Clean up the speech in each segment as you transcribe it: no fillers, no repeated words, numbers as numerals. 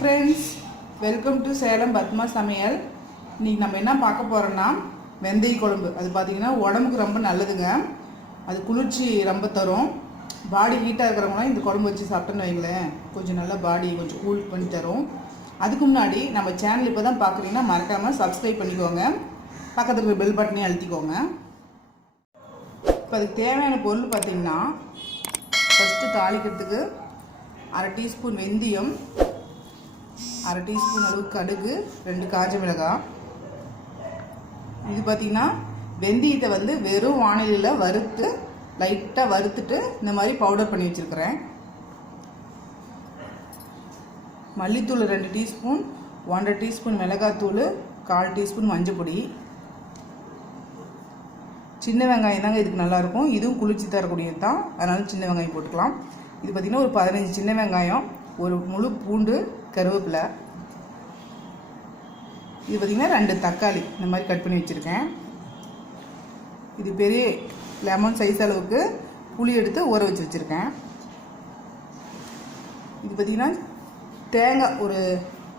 Friends, welcome to Salem Padma சமையல். இன்றைக்கி நம்ம என்ன பார்க்க போகிறோன்னா வெந்தய குழம்பு. அது பார்த்திங்கன்னா உடம்புக்கு ரொம்ப நல்லதுங்க. அது குளிர்ச்சி ரொம்ப தரும். பாடி ஹீட்டாக இருக்கிறவங்களாம் இந்த குழம்பு வச்சு சாப்பிட்டோன்னு வைங்களேன், கொஞ்சம் நல்லா பாடி கொஞ்சம் கூல் பண்ணி தரும். அதுக்கு முன்னாடி நம்ம சேனல் இப்போ தான் பார்க்குறீங்கன்னா மறக்காமல் சப்ஸ்கிரைப் பண்ணிக்கோங்க. பக்கத்தில் இருக்கிற பெல் பட்டனையும் அழுத்திக்கோங்க. இப்போ அதுக்கு தேவையான பொருள் பார்த்திங்கன்னா, ஃபஸ்ட்டு தாளிக்கிறதுக்கு அரை டீஸ்பூன் வெந்தயம், அரை டீஸ்பூன் அளவுக்கு கடுகு, 2 காஞ்ச மிளகாய். இது பார்த்திங்கன்னா வெந்தயத்தை வந்து வெறும் வானிலையில் வறுத்து லைட்டாக வறுத்துட்டு இந்த மாதிரி பவுடர் பண்ணி வச்சுருக்கிறேன். மல்லித்தூள் 2 டீஸ்பூன், 1.5 டீஸ்பூன் மிளகாத்தூள், 1/4 டீஸ்பூன் மஞ்சள் பொடி. சின்ன வெங்காயம் தாங்க இதுக்கு நல்லாயிருக்கும். இதுவும் குளிர்ச்சி தரக்கூடியது தான், அதனால சின்ன வெங்காயம் போட்டுக்கலாம். இது பார்த்திங்கன்னா ஒரு 15 சின்ன வெங்காயம், ஒரு முழு பூண்டு, கருவேப்பிலை. இது பார்த்திங்கன்னா 2 தக்காளி இந்த மாதிரி கட் பண்ணி வச்சுருக்கேன். இது பெரிய லெமன் சைஸ் அளவுக்கு புளி எடுத்து ஊற வச்சு வச்சுருக்கேன். இது பார்த்திங்கன்னா தேங்காய் ஒரு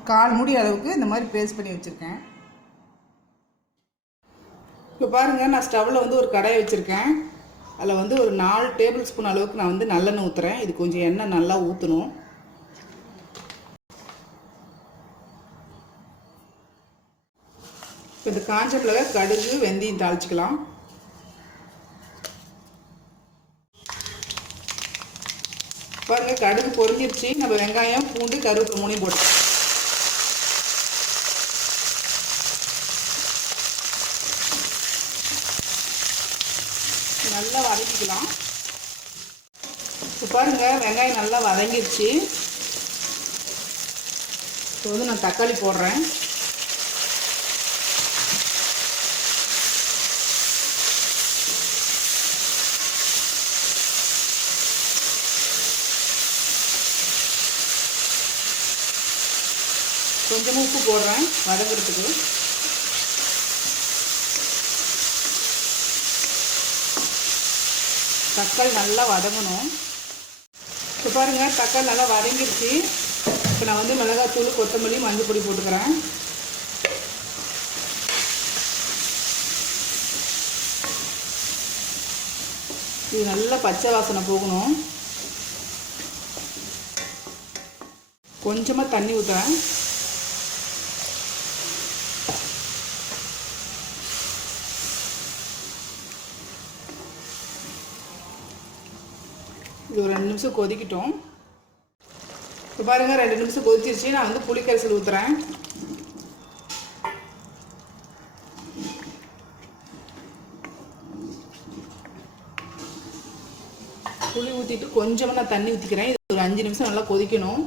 1/4 மூடி அளவுக்கு இந்த மாதிரி பேஸ்ட் பண்ணி வச்சுருக்கேன். இப்போ பாருங்கள், நான் ஸ்டவ்வில் வந்து ஒரு கடாயை வச்சுருக்கேன். அதில் வந்து ஒரு 4 டேபிள் ஸ்பூன் அளவுக்கு நான் வந்து நல்லெண்ணெய் ஊற்றுறேன். இது கொஞ்சம் எண்ணெய் நல்லா ஊற்றணும். இப்போ இந்த காஞ்ச மிளகாய், கடுகு, வெந்தயம் தாளிச்சிக்கலாம். பாருங்கள், கடுகு பொரிஞ்சிருச்சு. நம்ம வெங்காயம், பூண்டு, கருவேப்பிலை 3 போட்டு நல்லா வதக்கிக்கலாம். இப்போ பாருங்கள், வெங்காயம் நல்லா வதங்கிடுச்சு. இப்போ வந்து நான் தக்காளி போடுறேன். கொஞ்சமாக உப்பு போடுறேன் வதங்குறதுக்கு. தக்காளி நல்லா வதங்கணும். இப்போ பாருங்கள், தக்காளி நல்லா வதங்கிடுச்சு. இப்போ நான் வந்து மிளகாத்தூள், கொத்தமல்லி, மஞ்சள் பொடி போட்டுக்கிறேன். இது நல்லா பச்சை வாசனை போகணும். கொஞ்சமாக தண்ணி ஊற்றுறேன். இது ஒரு 2 நிமிஷம் கொதிக்கிட்டோம். இப்போ பாருங்கள், 2 நிமிஷம் கொதிச்சிருச்சு. நான் வந்து புளிக்கரைசல் ஊற்றுறேன். புளி ஊற்றிட்டு கொஞ்சமாக நான் தண்ணி ஊற்றிக்கிறேன். இது ஒரு 5 நிமிஷம் நல்லா கொதிக்கணும்.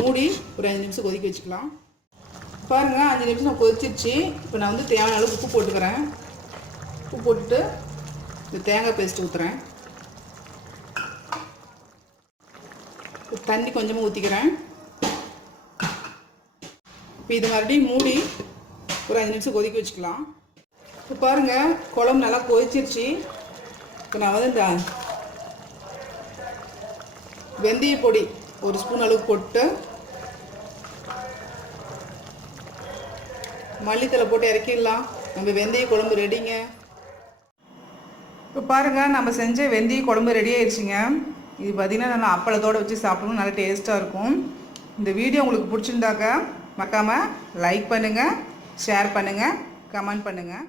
மூடி ஒரு 5 நிமிஷம் கொதிக்க வச்சுக்கலாம். பாருங்கள், 5 நிமிஷம் கொதிச்சிருச்சு. இப்போ நான் வந்து தேவையான அளவு உப்பு போட்டுக்கிறேன். உப்பு போட்டுட்டு இந்த தேங்காய் பேஸ்ட் ஊற்றுறேன். தண்ணி கொஞ்சமாக ஊற்றிக்கிறேன். இப்போ இது மறுபடியும் மூடி ஒரு 5 நிமிஷம் கொதிக்க வச்சுக்கலாம். இப்போ பாருங்கள், குழம்பு நல்லா கொதிச்சிருச்சு. இப்போ நான் வந்து இந்த வெந்தய பொடி 1 ஸ்பூன் அளவுக்கு போட்டு மல்லித்தலை போட்டு இறக்கிடலாம். நம்ம வெந்தய குழம்பு ரெடிங்க. இப்போ பாருங்கள், நம்ம செஞ்ச வெந்தய குழம்பு ரெடி ஆயிடுச்சுங்க. இது பார்த்திங்கன்னா நல்லா அப்பளத்தோடு வச்சு சாப்பிடணும், நல்லா டேஸ்ட்டாக இருக்கும். இந்த வீடியோ உங்களுக்கு பிடிச்சிருந்தாக்கா மறக்காமல் லைக் பண்ணுங்கள், ஷேர் பண்ணுங்கள், கமெண்ட் பண்ணுங்கள்.